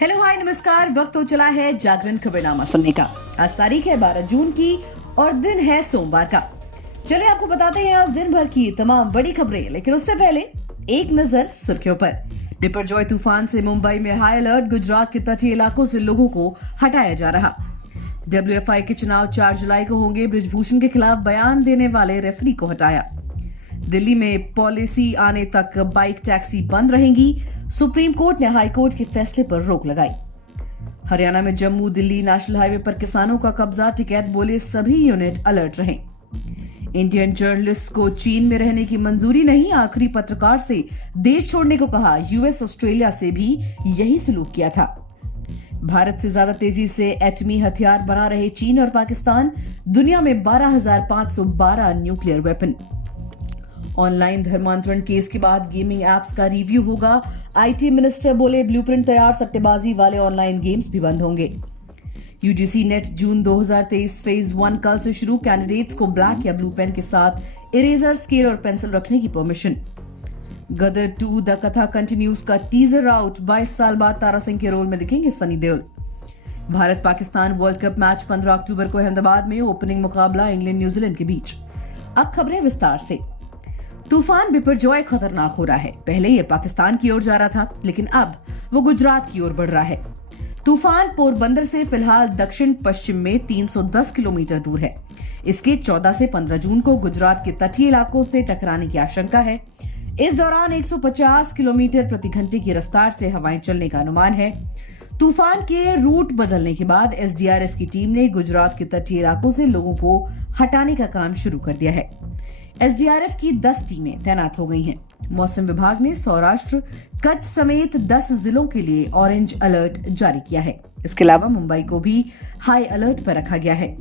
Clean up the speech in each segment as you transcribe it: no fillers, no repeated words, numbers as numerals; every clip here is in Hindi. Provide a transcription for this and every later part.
हेलो हाय नमस्कार। वक्त हो चला है जागरण खबरनामा सुनने का। आज तारीख है 12 जून की और दिन है सोमवार का। चलिए आपको बताते हैं आज दिन भर की तमाम बड़ी खबरें, लेकिन उससे पहले एक नजर सुर्खियों पर। बिपरजॉय तूफान से मुंबई में हाई अलर्ट, गुजरात के तटीय इलाकों से लोगों को हटाया जा रहा। WFI के चुनाव 4 जुलाई को होंगे, बृजभूषण के खिलाफ बयान देने वाले रेफरी को हटाया। दिल्ली में पॉलिसी आने तक बाइक टैक्सी बंद रहेंगी, सुप्रीम कोर्ट ने हाई कोर्ट के फैसले पर रोक लगाई। हरियाणा में जम्मू दिल्ली नेशनल हाईवे पर किसानों का कब्जा, टिकैत बोले सभी यूनिट अलर्ट रहे। इंडियन जर्नलिस्ट को चीन में रहने की मंजूरी नहीं, आखिरी पत्रकार से देश छोड़ने को कहा। यूएस ऑस्ट्रेलिया से भी यही सलूक किया था। भारत से ज्यादा तेजी से एटमी हथियार बना रहे चीन और पाकिस्तान, दुनिया में 12,512 न्यूक्लियर वेपन। ऑनलाइन धर्मांतरण केस के बाद गेमिंग एप्स का रिव्यू होगा। आईटी मिनिस्टर बोले ब्लूप्रिंट तैयार, सट्टेबाजी वाले ऑनलाइन गेम्स भी बंद होंगे। यूजीसी नेट जून 2023 फेज 1 कल से शुरू, कैंडिडेट्स को ब्लैक या ब्लू पेन के साथ इरेजर, स्केल और पेंसिल रखने की परमिशन। गदर 2 द कथा कंटिन्यूज का टीजर आउट, 22 साल बाद तारा सिंह के रोल में दिखेंगे Sunny Deol. Bharat Pakistan world cup match 15 अक्टूबर को अहमदाबाद में, ओपनिंग मुकाबला इंग्लैंड न्यूजीलैंड के बीच। अब खबरें विस्तार से। तूफान बिपरजॉय खतरनाक हो रहा है। पहले ये पाकिस्तान की ओर जा रहा था, लेकिन अब वो गुजरात की ओर बढ़ रहा है। तूफान पोरबंदर से फिलहाल दक्षिण पश्चिम में 310 किलोमीटर दूर है। इसके 14 से 15 जून को गुजरात के तटीय इलाकों से टकराने की आशंका है। इस दौरान 150 किलोमीटर प्रति घंटे की रफ्तार से हवाएं चलने का अनुमान है। तूफान के रूट बदलने के बाद एसडीआरएफ की टीम ने गुजरात के तटीय इलाकों से लोगों को हटाने का काम शुरू कर दिया है। एसडीआरएफ की 10 टीमें तैनात हो गई हैं। मौसम विभाग ने सौराष्ट्र, कच्छ समेत 10 जिलों के लिए ऑरेंज अलर्ट जारी किया है। इसके अलावा मुंबई को भी हाई अलर्ट पर रखा गया है।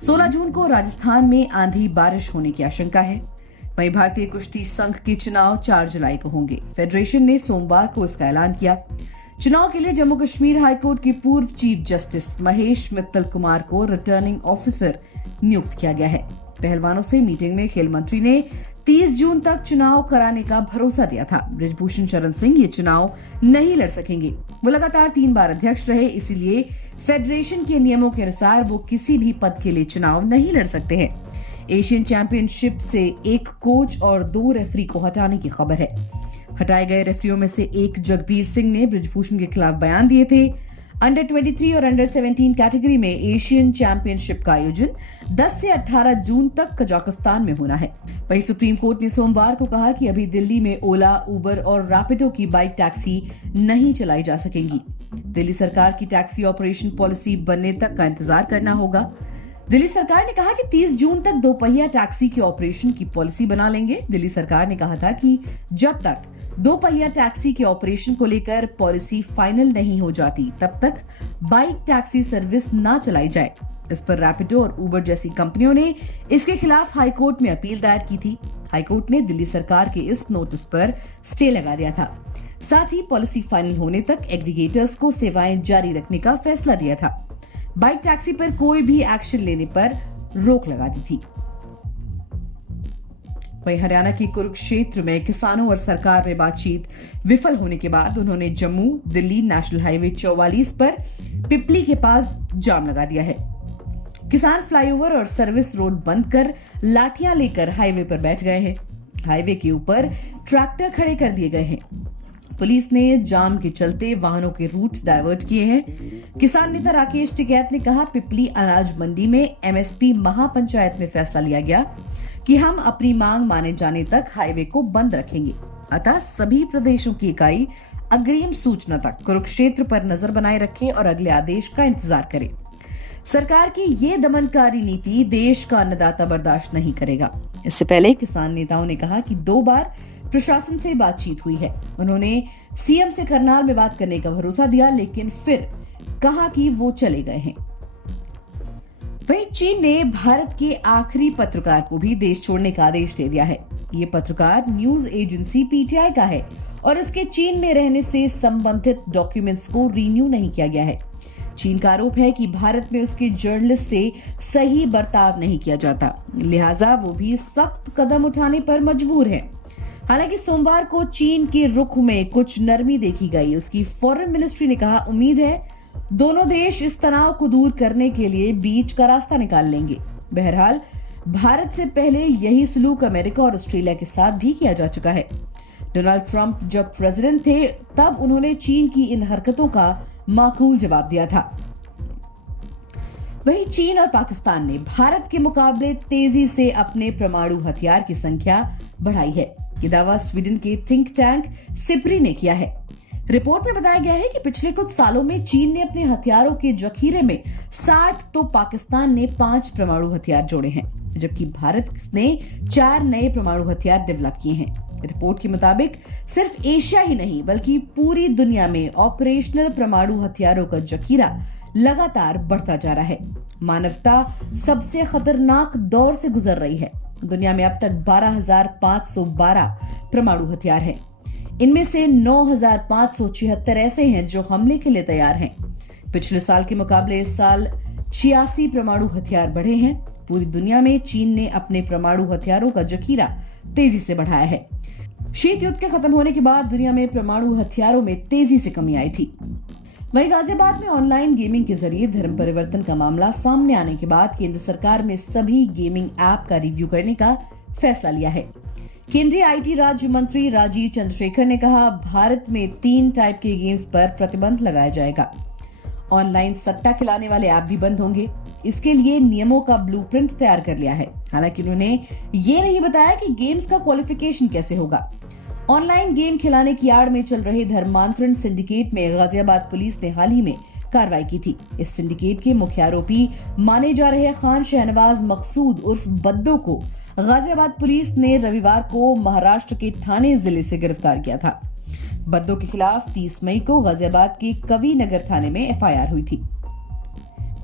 16 जून को राजस्थान में आंधी बारिश होने की आशंका है। वहीं भारतीय कुश्ती संघ के चुनाव 4 जुलाई को होंगे। फेडरेशन ने सोमवार को इसका ऐलान किया। चुनाव के लिए जम्मू कश्मीर हाईकोर्ट के पूर्व चीफ जस्टिस महेश मित्तल कुमार को रिटर्निंग ऑफिसर नियुक्त किया गया है। पहलवानों से मीटिंग में खेल मंत्री ने 30 जून तक चुनाव कराने का भरोसा दिया था। बृजभूषण शरण सिंह ये चुनाव नहीं लड़ सकेंगे। वो लगातार 3 बार अध्यक्ष रहे, इसीलिए फेडरेशन के नियमों के अनुसार वो किसी भी पद के लिए चुनाव नहीं लड़ सकते हैं। एशियन चैंपियनशिप से एक कोच और 2 रेफरी को हटाने की खबर है। हटाए गए रेफरियों में से एक जगबीर सिंह ने बृजभूषण के खिलाफ बयान दिए थे। अंडर 23 और अंडर 17 कैटेगरी में एशियन चैंपियनशिप का आयोजन 10 से 18 जून तक कजाकिस्तान में होना है। वहीं सुप्रीम कोर्ट ने सोमवार को कहा कि अभी दिल्ली में ओला, उबर और रैपिडो की बाइक टैक्सी नहीं चलाई जा सकेंगी। दिल्ली सरकार की टैक्सी ऑपरेशन पॉलिसी बनने तक का इंतजार करना होगा। दिल्ली सरकार ने कहा कि 30 जून तक 2 पहिया टैक्सी के ऑपरेशन की पॉलिसी बना लेंगे। दिल्ली सरकार ने कहा था कि जब तक 2 पहिया टैक्सी के ऑपरेशन को लेकर पॉलिसी फाइनल नहीं हो जाती, तब तक बाइक टैक्सी सर्विस ना चलाई जाए। इस पर रैपिडो और उबर जैसी कंपनियों ने इसके खिलाफ हाईकोर्ट में अपील दायर की थी। हाईकोर्ट ने दिल्ली सरकार के इस नोटिस पर स्टे लगा दिया था। साथ ही पॉलिसी फाइनल होने तक एग्रीगेटर्स को सेवाएं जारी रखने का फैसला दिया था। बाइक टैक्सी पर कोई भी एक्शन लेने पर रोक लगा दी थी। वहीं हरियाणा की कुरुक्षेत्र में किसानों और सरकार में बातचीत विफल होने के बाद उन्होंने जम्मू दिल्ली नेशनल हाईवे 44 पर पिपली के पास जाम लगा दिया है। किसान फ्लाईओवर और सर्विस रोड बंद कर लाठियां लेकर हाईवे पर बैठ गए हैं। हाईवे के ऊपर ट्रैक्टर खड़े कर दिए गए हैं। पुलिस ने जाम के चलते वाहनों के रूट डाइवर्ट किए हैं। किसान नेता राकेश टिकैत ने कहा, पिपली अनाज मंडी में एमएसपी महापंचायत में फैसला लिया गया कि हम अपनी मांग माने जाने तक हाईवे को बंद रखेंगे। अतः सभी प्रदेशों की इकाई अग्रिम सूचना तक कुरुक्षेत्र पर नजर बनाए रखे और अगले आदेश का इंतजार करें। सरकार की ये दमनकारी नीति देश का अन्नदाता बर्दाश्त नहीं करेगा। इससे पहले किसान नेताओं ने कहा कि 2 बार प्रशासन से बातचीत हुई है। उन्होंने सीएम से करनाल में बात करने का भरोसा दिया, लेकिन फिर कहा कि वो चले गए हैं। वहीं चीन ने भारत के आखिरी पत्रकार को भी देश छोड़ने का आदेश दे दिया है। ये पत्रकार न्यूज एजेंसी पीटीआई का है और इसके चीन में रहने से संबंधित डॉक्यूमेंट्स को रिन्यू नहीं किया गया है। चीन का आरोप है कि भारत में उसके जर्नलिस्ट से सही बर्ताव नहीं किया जाता, लिहाजा वो भी सख्त कदम उठाने पर मजबूर है। हालांकि सोमवार को चीन के रुख में कुछ नरमी देखी गई। उसकी फॉरेन मिनिस्ट्री ने कहा, उम्मीद है दोनों देश इस तनाव को दूर करने के लिए बीच का रास्ता निकाल लेंगे। बहरहाल भारत से पहले यही सलूक अमेरिका और ऑस्ट्रेलिया के साथ भी किया जा चुका है। डोनाल्ड ट्रंप जब प्रेसिडेंट थे तब उन्होंने चीन की इन हरकतों का माकूल जवाब दिया था। वहीं चीन और पाकिस्तान ने भारत के मुकाबले तेजी से अपने परमाणु हथियार की संख्या बढ़ाई है। ये दावा स्वीडन के थिंक टैंक सिप्री ने किया है। रिपोर्ट में बताया गया है कि पिछले कुछ सालों में चीन ने अपने हथियारों के जखीरे में 60 तो पाकिस्तान ने 5 परमाणु हथियार जोड़े हैं, जबकि भारत ने 4 नए परमाणु हथियार डेवलप किए हैं। रिपोर्ट के मुताबिक सिर्फ एशिया ही नहीं बल्कि पूरी दुनिया में ऑपरेशनल परमाणु हथियारों का जखीरा लगातार बढ़ता जा रहा है। मानवता सबसे खतरनाक दौर से गुजर रही है। दुनिया में अब तक 12,512 परमाणु हथियार हैं। इनमें से 9,576 ऐसे हैं जो हमले के लिए तैयार हैं। पिछले साल के मुकाबले इस साल 86 परमाणु हथियार बढ़े हैं। पूरी दुनिया में चीन ने अपने परमाणु हथियारों का जखीरा तेजी से बढ़ाया है। शीत युद्ध के खत्म होने के बाद दुनिया में परमाणु हथियारों में तेजी से कमी आई थी। वहीं गाजियाबाद में ऑनलाइन गेमिंग के जरिए धर्म परिवर्तन का मामला सामने आने के बाद केंद्र सरकार ने सभी गेमिंग ऐप का रिव्यू करने का फैसला लिया है। केंद्रीय आईटी राज्य मंत्री राजीव चंद्रशेखर ने कहा, भारत में 3 टाइप के गेम्स पर प्रतिबंध लगाया जाएगा। ऑनलाइन सट्टा खिलाने वाले ऐप भी बंद होंगे। इसके लिए नियमों का ब्लूप्रिंट तैयार कर लिया है। हालांकि उन्होंने ये नहीं बताया कि गेम्स का क्वालिफिकेशन कैसे होगा। ऑनलाइन गेम खिलाने की आड़ में चल रहे धर्मांतरण सिंडिकेट में गाजियाबाद पुलिस ने हाल ही में कार्रवाई की थी। इस सिंडिकेट के मुख्य आरोपी माने जा रहे खान शहनवाज मकसूद उर्फ बद्दो को गाजियाबाद पुलिस ने रविवार को महाराष्ट्र के ठाणे जिले से गिरफ्तार किया था। बद्दो के खिलाफ 30 मई को गाजियाबाद के कवि नगर थाने में एफआईआर हुई थी।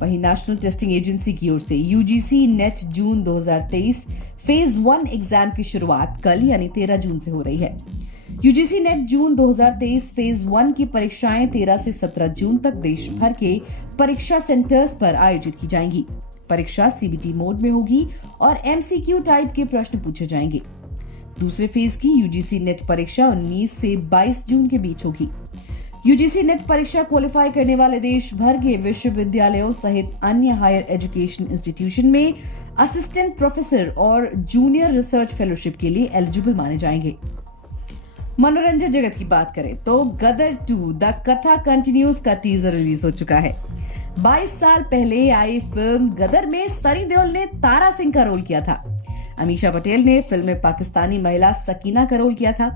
वहीं नेशनल टेस्टिंग एजेंसी की ओर से यूजीसी नेट जून 2023 फेज 1 एग्जाम की शुरुआत कल यानी 13 जून से हो रही है। यूजीसी नेट जून 2023 फेज 1 की परीक्षाएं 13 से 17 जून तक देश भर के परीक्षा सेंटर्स पर आयोजित की जाएंगी। परीक्षा सीबीटी मोड में होगी और एमसीक्यू टाइप के प्रश्न पूछे जाएंगे। दूसरे फेज की यूजीसी नेट परीक्षा 19 से 22 जून के बीच होगी। यूजीसी नेट परीक्षा क्वालिफाई करने वाले देश भर के विश्वविद्यालयों सहित अन्य हायर एजुकेशन इंस्टीट्यूशन में असिस्टेंट प्रोफेसर और जूनियर रिसर्च फेलोशिप के लिए एलिजिबल माने जाएंगे। मनोरंजन जगत की बात करें तो गदर 2 द कथा कंटिन्यूज का टीजर रिलीज हो चुका है। 22 साल पहले आई फिल्म गदर में सनी देओल ने तारा सिंह का रोल किया था। अमीषा पटेल ने फिल्म में पाकिस्तानी महिला सकीना का रोल किया था।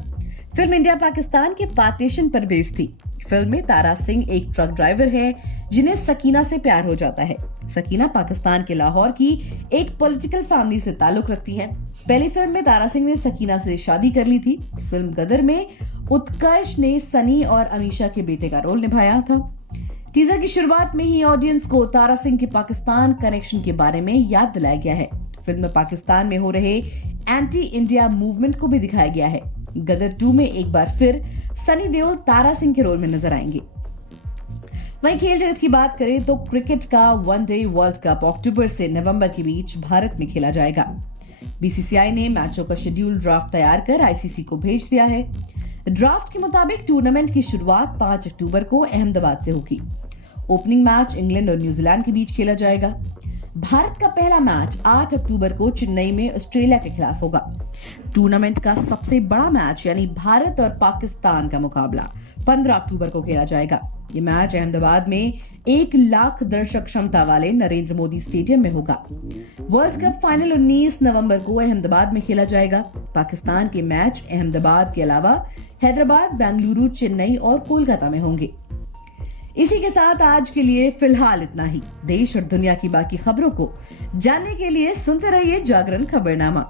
फिल्म इंडिया पाकिस्तान के पार्टीशन पर बेस्ड थी। फिल्म में तारा सिंह एक ट्रक ड्राइवर है जिन्हें सकीना से प्यार हो जाता है। सकीना पाकिस्तान के लाहौर की एक पॉलिटिकल फैमिली से ताल्लुक रखती है। पहली फिल्म में तारा सिंह ने सकीना से शादी कर ली थी। फिल्म गदर में उत्कर्ष ने सनी और अमीषा के बेटे का रोल निभाया था। टीजर की शुरुआत में ही ऑडियंस को तारा सिंह के पाकिस्तान कनेक्शन के बारे में याद दिलाया गया है। फिल्म में पाकिस्तान में हो रहे एंटी इंडिया मूवमेंट को भी दिखाया गया है। गदर 2 में एक बार फिर सनी देओल तारा सिंह के रोल में नजर आएंगे। वहीं खेल जगत की बात करें तो क्रिकेट का वनडे वर्ल्ड कप अक्टूबर से नवंबर के बीच भारत में खेला जाएगा। बीसीसीआई ने मैचों का शेड्यूल ड्राफ्ट तैयार कर आईसीसी को भेज दिया है। ड्राफ्ट के मुताबिक टूर्नामेंट की शुरुआत 5 अक्टूबर को अहमदाबाद से होगी। ओपनिंग मैच इंग्लैंड और न्यूजीलैंड के बीच खेला जाएगा। भारत का पहला मैच 8 अक्टूबर को चेन्नई में ऑस्ट्रेलिया के खिलाफ होगा। टूर्नामेंट का सबसे बड़ा मैच यानी भारत और पाकिस्तान का मुकाबला 15 अक्टूबर को खेला जाएगा। ये मैच अहमदाबाद में 1 लाख दर्शक क्षमता वाले नरेंद्र मोदी स्टेडियम में होगा। वर्ल्ड कप फाइनल 19 नवंबर को अहमदाबाद में खेला जाएगा। पाकिस्तान के मैच अहमदाबाद के अलावा हैदराबाद, बेंगलुरु, चेन्नई और कोलकाता में होंगे। इसी के साथ आज के लिए फिलहाल इतना ही। देश और दुनिया की बाकी खबरों को जानने के लिए सुनते रहिए जागरण खबरनामा।